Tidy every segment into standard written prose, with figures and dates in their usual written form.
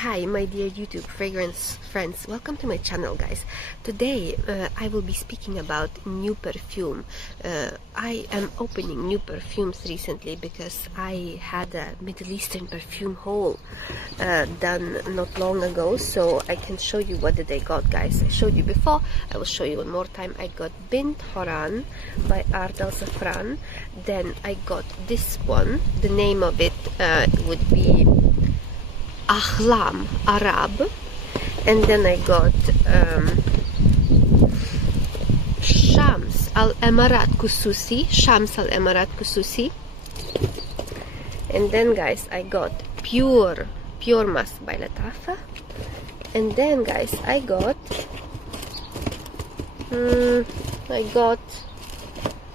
Hi my dear YouTube fragrance friends, welcome to my channel guys. Today I will be speaking about new perfume. I am opening new perfumes recently because I had a Middle Eastern perfume haul done not long ago, so I can show you what did I got guys. I showed you before, I will show you one more time. I got Bint Horan by ARD AL ZAAFARAN. Then I got this one, the name of it would be Ahlam Arab, and then I got Shams Al Emarat Kususi, and then guys I got Pure Musk by Latafa, and then guys I got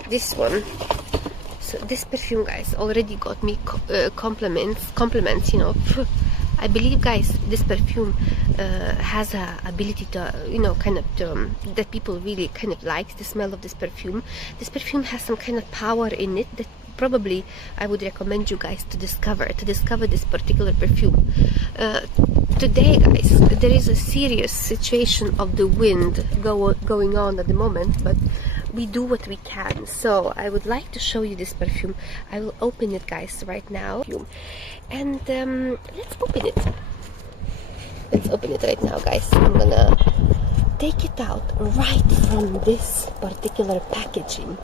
this one. So this perfume guys already got me compliments, you know. I believe guys this perfume has a ability to, you know, kind of that people really kind of like the smell of this perfume. This perfume has some kind of power in it that probably I would recommend you guys to discover this particular perfume. Today guys, there is a serious situation of the wind going on at the moment, but we do what we can. So I would like to show you this perfume. I will open it guys right now, and let's open it. Let's open it right now guys. I'm gonna take it out right from this particular packaging.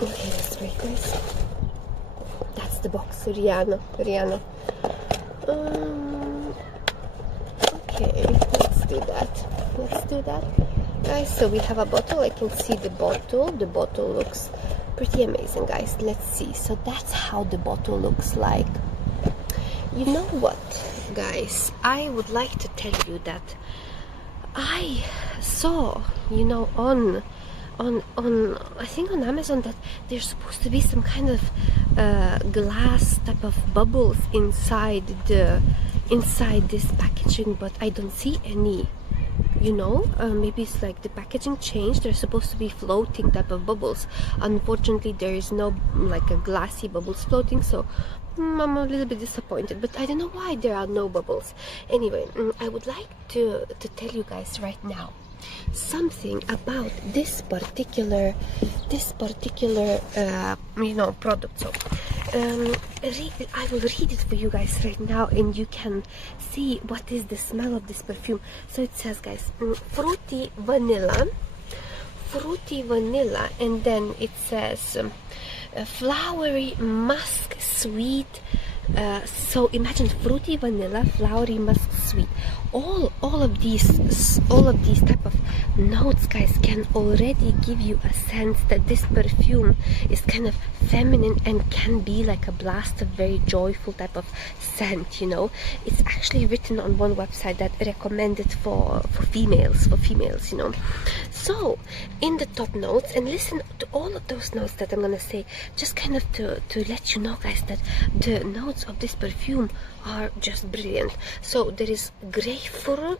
Okay, that's right guys. That's the box. Rihanna. Okay, let's do that guys. So we have a bottle. I can see the bottle looks pretty amazing guys. Let's see. So that's how the bottle looks like. You know what guys, I would like to tell you that I saw, you know, on I think on Amazon that there's supposed to be some kind of glass type of bubbles inside this packaging, but I don't see any, you know. Maybe it's like the packaging changed. There's supposed to be floating type of bubbles. Unfortunately there is no like a glassy bubbles floating, so I'm a little bit disappointed, but I don't know why there are no bubbles. Anyway, I would like to tell you guys right now something about this particular you know, product. So I will read it for you guys right now, and you can see what is the smell of this perfume. So it says guys, fruity vanilla, and then it says flowery musk sweet. So imagine fruity vanilla, flowery musk sweet. All of these type of notes guys can already give you a sense that this perfume is kind of feminine and can be like a blast of very joyful type of scent, you know. It's actually written on one website that recommended for females, you know. So in the top notes, and listen to all of those notes that I'm gonna say, just kind of to let you know guys that the notes of this perfume are just brilliant. So there is grapefruit,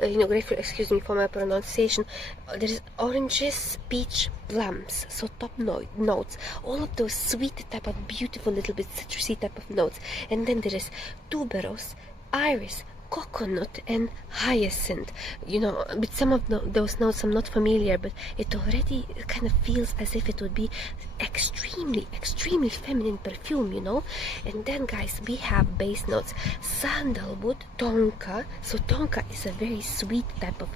excuse me for my pronunciation. There is oranges, peach, plums. So top notes, all of those sweet type of beautiful little bit citrusy type of notes. And then there is tuberose, iris, coconut, and hyacinth. You know, with some of those notes I'm not familiar, but it already kind of feels as if it would be extremely feminine perfume, you know. And then guys, we have base notes: sandalwood, tonka. So tonka is a very sweet type of,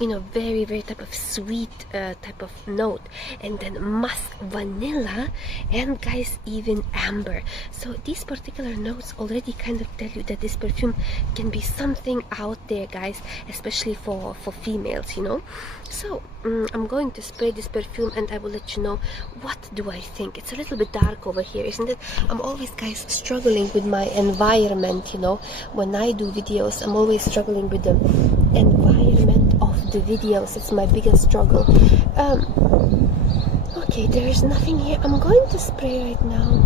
you know, very type of sweet type of note. And then musk, vanilla, and guys even amber. So these particular notes already kind of tell you that this perfume can be something out there guys, especially for females, you know. So I'm going to spray this perfume and I will let you know what do I think. It's a little bit dark over here, isn't it? I'm always guys struggling with my environment, you know. When I do videos, I'm always struggling with the environment of the videos. It's my biggest struggle. Okay, there is nothing here. I'm going to spray right now.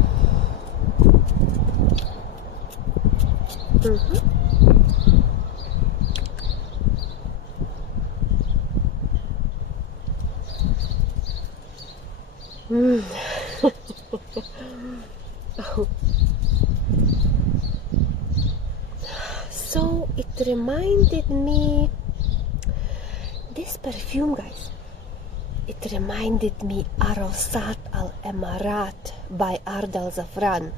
Mm. Oh. So it reminded me, this perfume, guys, it reminded me Arosat Al Emarat by ARD Al ZAAFARAN.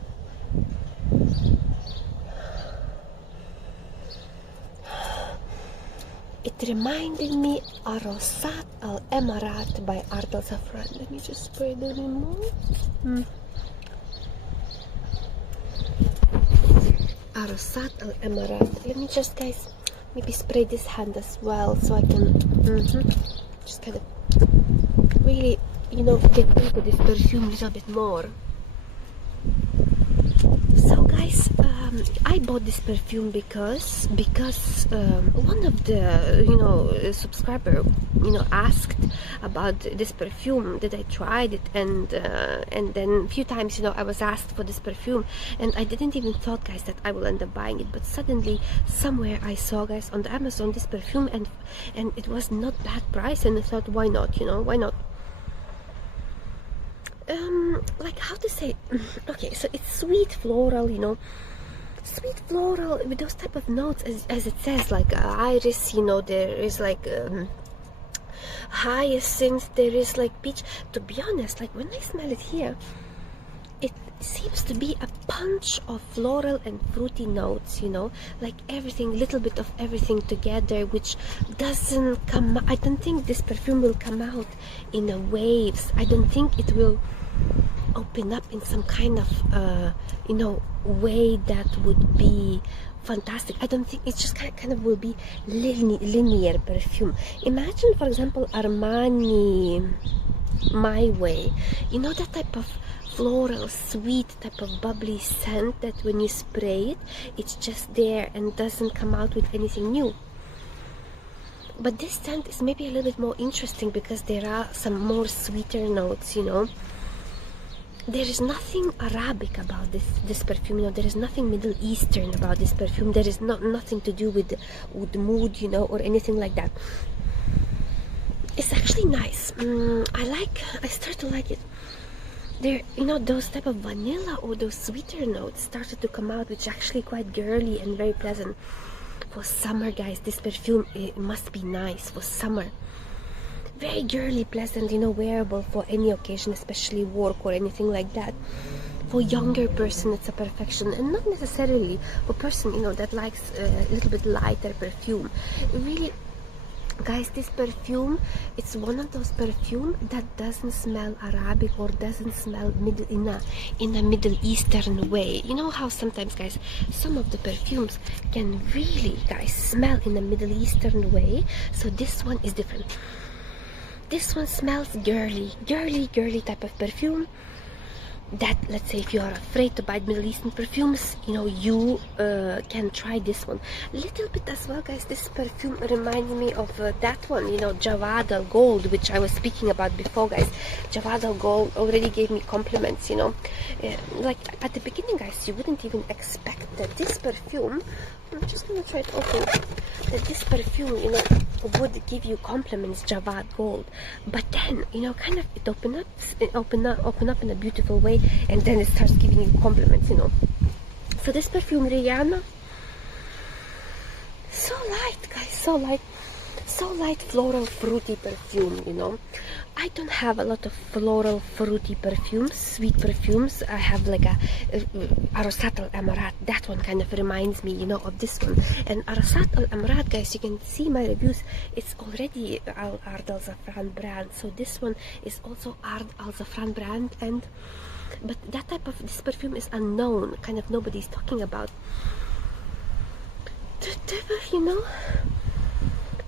It reminded me Arosat Al Emarat by ARD Al ZAAFARAN. Let me just spray a little more. Arosat Al Emarat. Let me just, guys, maybe spray this hand as well, so I can just kind of really, you know, get into this perfume a little bit more. So guys, I bought this perfume because one of the, you know, subscriber, you know, asked about this perfume, that I tried it, and then a few times, you know, I was asked for this perfume, and I didn't even thought, guys, that I will end up buying it. But suddenly somewhere I saw, guys, on the Amazon this perfume, and it was not bad price, and I thought, why not, you know, why not? Like, how to say, okay, so it's sweet floral, you know, sweet floral with those type of notes, as it says, like iris, you know, there is like hyacinth, there is like peach. To be honest, like when I smell it here, it seems to be a punch of floral and fruity notes, you know, like everything, little bit of everything together, which doesn't come, I don't think this perfume will come out in a waves. I don't think it will open up in some kind of you know, way that would be fantastic. I don't think, it's just kind of will be linear perfume. Imagine, for example, Armani My Way, you know, that type of floral, sweet type of bubbly scent that when you spray it, it's just there and doesn't come out with anything new. But this scent is maybe a little bit more interesting because there are some more sweeter notes, you know. There is nothing Arabic about this perfume, you know. There is nothing Middle Eastern about this perfume. There is nothing to do with mood, you know, or anything like that. It's actually nice. I start to like it. There, you know, those type of vanilla or those sweeter notes started to come out, which is actually quite girly and very pleasant. For summer, guys, this perfume, it must be nice for summer. Very girly, pleasant, you know, wearable for any occasion, especially work or anything like that. For younger person, it's a perfection, and not necessarily for person, you know, that likes a little bit lighter perfume. Really, guys, this perfume, it's one of those perfume that doesn't smell Arabic or doesn't smell in a Middle Eastern way. You know how sometimes, guys, some of the perfumes can really, guys, smell in a Middle Eastern way. So this one is different. This one smells girly type of perfume. That, let's say, if you are afraid to buy Middle Eastern perfumes, you know, you can try this one. Little bit as well, guys, this perfume reminds me of that one, you know, Jawad Al Gold, which I was speaking about before, guys. Jawad Al Gold already gave me compliments, you know. Like, at the beginning, guys, you wouldn't even expect that this perfume, I'm just gonna try to open, that this perfume, you know, would give you compliments, Jawad Gold. But then, you know, kind of it open up in a beautiful way, and then it starts giving you compliments, you know. So this perfume, Rihanna, so light, guys, so light, floral, fruity perfume, you know. I don't have a lot of floral, fruity perfumes, sweet perfumes. I have like a Arosat Al Emarat. That one kind of reminds me, you know, of this one. And Arosat Al Emarat, guys, you can see my reviews. It's already ARD Al ZAAFARAN brand. So this one is also ARD Al ZAAFARAN brand, but that type of this perfume is unknown. Kind of nobody's talking about. You know,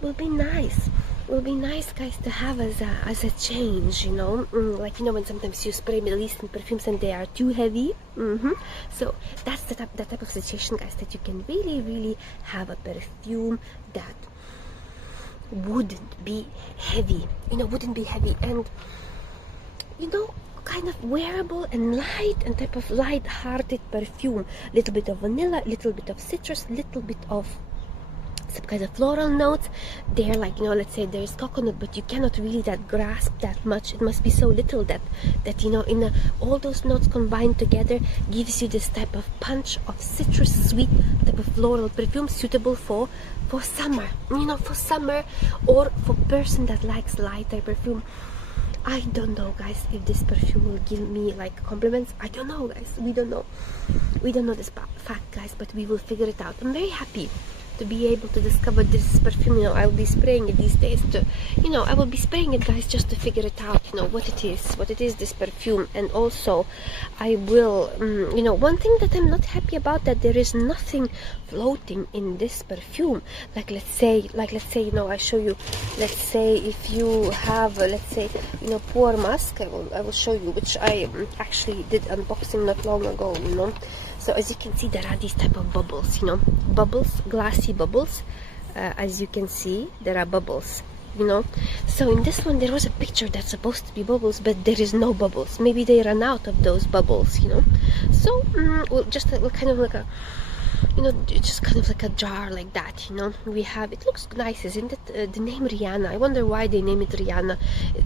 will be nice. Will be nice, guys, to have as a change, you know. Like, you know, when sometimes you spray Middle Eastern perfumes and they are too heavy. So that's the type of situation, guys, that you can really have a perfume that wouldn't be heavy, you know, and, you know, kind of wearable and light, and type of light-hearted perfume. Little bit of vanilla, little bit of citrus, little bit of some kind of floral notes. They're like, you know, let's say there's coconut, but you cannot really grasp that much. It must be so little that you know, all those notes combined together gives you this type of punch of citrus sweet type of floral perfume, suitable for summer, you know, for summer, or for person that likes lighter perfume. I don't know, guys, if this perfume will give me like compliments. I don't know, guys. We don't know this fact, guys, but we will figure it out. I'm very happy to be able to discover this perfume. You know, I'll be spraying it these days to, you know, I will be spraying it, guys, just to figure it out, you know, what it is, this perfume. And also I will, you know, one thing that I'm not happy about, that there is nothing floating in this perfume. Like, let's say, you know, I show you, let's say if you have, let's say, you know, pour mask, I will show you, which I actually did unboxing not long ago, you know. So as you can see, there are these type of bubbles, you know, bubbles, glassy bubbles. As you can see, there are bubbles, you know. So in this one, there was a picture that's supposed to be bubbles, but there is no bubbles. Maybe they ran out of those bubbles, you know. So well, just kind of like a, you know, just kind of like a jar like that, you know. We have, it looks nice, isn't it? The name Rihanna, I wonder why they name it Rihanna.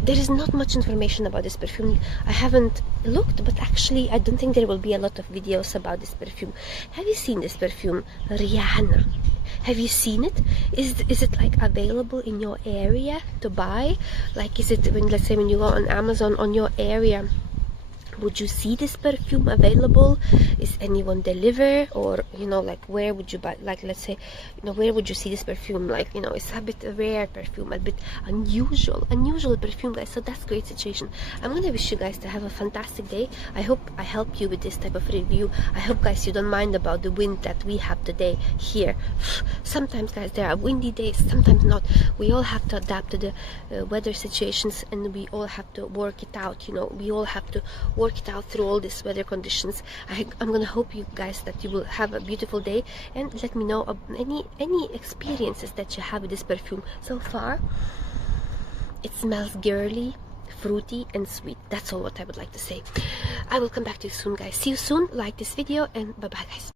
There is not much information about this perfume. I haven't looked, but actually I don't think there will be a lot of videos about this perfume. Have you seen this perfume, Rihanna? Have you seen it? Is it like available in your area to buy? Like, is it, when, let's say, when you go on Amazon on your area, would you see this perfume available? Is anyone deliver? Or, you know, like, where would you buy, like, let's say, you know, where would you see this perfume? Like, you know, it's a bit rare perfume, a bit unusual perfume, guys. So that's great situation. I'm gonna wish you guys to have a fantastic day. I hope I helped you with this type of review. I hope, guys, you don't mind about the wind that we have today here. Sometimes, guys, there are windy days, sometimes not. We all have to adapt to the weather situations, and we all have to work it out, you know. We all have to work it out through all these weather conditions. I'm gonna hope you guys that you will have a beautiful day, and let me know of any experiences that you have with this perfume so far. It smells girly, fruity, and sweet. That's all what I would like to say. I will come back to you soon, guys. See you soon. Like this video, and bye bye, guys.